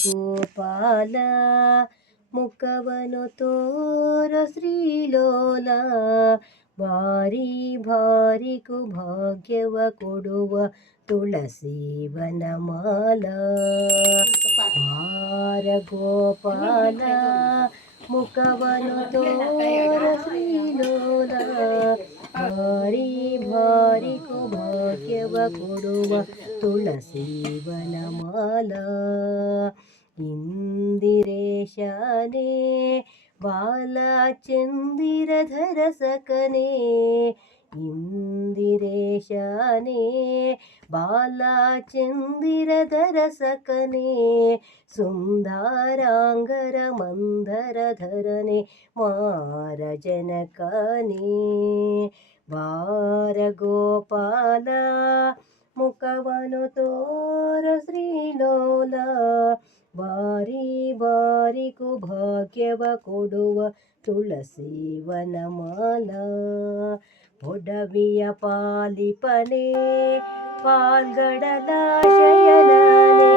ಗೋಪಾಲ ಮುಖವನು ತೋರ ಶ್ರೀಲೋಲ ಭಾರಿ ಭಾರಿಗೂ ಭಾಗ್ಯವ ಕೊಡುವ ತುಳಸಿ ವನಮಾಲ ಭಾರ ಗೋಪಾಲ ಮುಖವನು ತೋರ ಶ್ರೀಲೋಲ ಭಾರಿ ಭಾರಿಗೂ ಭಾಗ್ಯವ ಕೊಡುವ ತುಳಸೀವನ ಇಂದಿರೇಶಾನೇ ಬಾಲಚಂದಿರಧರ ಸಕನೇ ಇಂದಿರೇಶಾನೇ ಬಾಲ ಚಂದಿರಧರ ಸಕನೇ ಸುಂದರಾಂಗರ ಮಂದರ ಧರನೆ ಮಾರ ಜನಕನೇ ಬಾರ ಗೋಪಾಲ ಮುಖವನು ತೋರ ಶ್ರೀಲೋಲ ಬಾರಿ ಬಾರಿಗೂ ಭಾಗ್ಯವ ಕೊಡುವ ತುಳಸಿ ವನಮಾಲ ಒಡವಿಯ ಪಾಲಿಪನೆ ಪಾಲ್ಗಡಲ ಶಯನನೇ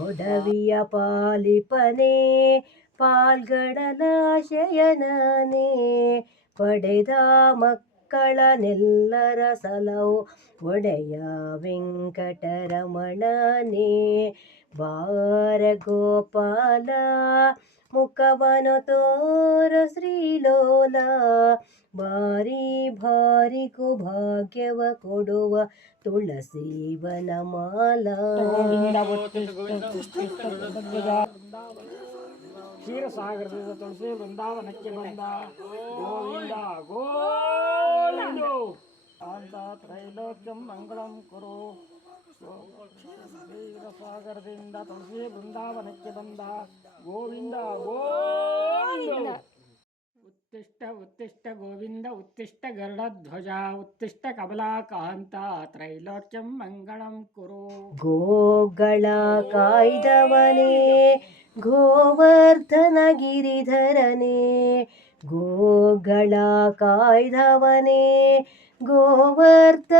ಒಡವಿಯ ಪಾಲಿಪನೆ ಪಾಲ್ಗಡಲ ಶಯನನೇ ಪಡೆದ ಮಕ್ಕಳನೆಲ್ಲರ ಸಲವು ಒಡೆಯ ವೆಂಕಟರಮಣನೇ ಬಾರ ಗೋಪಾಲ ಮುಖವನು ತೋರ ಶ್ರೀಲೋಲ ಭಾರಿ ಭಾರಿಗೂ ಭಾಗ್ಯವ ಕೊಡುವ ತುಳಸಿ ವನಮಾಲ ಕ್ಷೀರಸಾಗರದಿಂದ ತುಳಸಿ ಬೃಂದಾವನಕ್ಕೆ ಬಂದ ಗೋವಿಂದ ಗೋವಿಂದ ಅಂತ ತ್ರೈಲೋಕ್ಯಂ ಮಂಗಳಂ ಕುರು ಕ್ಷೀರಸಾಗರದಿಂದ ತುಳಸಿ ಬೃಂದಾವನಕ್ಕೆ ಬಂದ ಗೋವಿಂದ ಗೋವಿಂದ ಉತ್ತಿಷ್ಟ ಉತ್ತಿಷ್ಟ ಗೋವಿಂದ ಉತ್ತಿಷ್ಟ ಗರುಡಧ್ವಜ ಉತ್ತಿಷ್ಟ ಕಮಲಾಕಾಂತ ತ್ರೈಲೋಕ್ಯಂ ಮಂಗಳಂ ಕುರು ಗೋಗಳ ಕಾಯ್ದವನೇ ಗೋವರ್ಧನ ಗಿರಿಧರನೇ गोगळाकायधवने लाकाधवने गोवर्धनगिरिधरने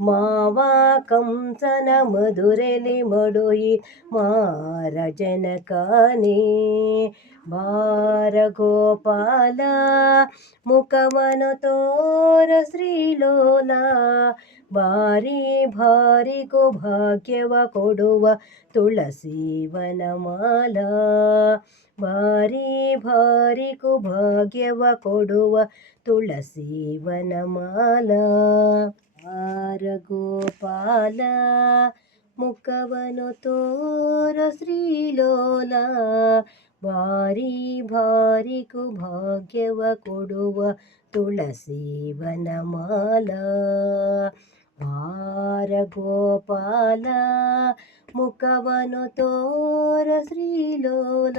ಮಾವ ಕಂಸನ ಮಧುರೆಲಿ ಮಡುಯಿ ಮಾರ ಜನಕನೇ ಬಾರ ಗೋಪಾಲ ಮುಖವನು ತೋರ ಶ್ರೀಲೋಲ, ಭಾರಿ ಭಾರಿಗೂ ಭಾಗ್ಯವ ಕೊಡುವ ತುಳಸೀವನ ವನಮಾಲ. ಭಾರಿ ಭಾರಿಗೂ ಭಾಗ್ಯವ ಕೊಡುವ ತುಳಸೀವನ ಹಾರ ಗೋಪಾಲ ಮುಖವನು ತೋರ ಶ್ರೀಲೋಲ ಭಾರಿ ಭಾರಿಗೂ ಭಾಗ್ಯವ ಕೊಡುವ ತುಳಸಿ ವನಮಾಲ ಭಾರ ಗೋಪಾಲ ಮುಖವನು ತೋರ ಶ್ರೀಲೋಲ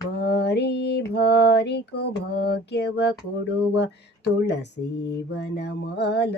ಭಾರಿ ಭಾರಿಗೂ ಭಾಗ್ಯವ ಕೊಡುವ ತುಳಸಿ ವನಮಾಲ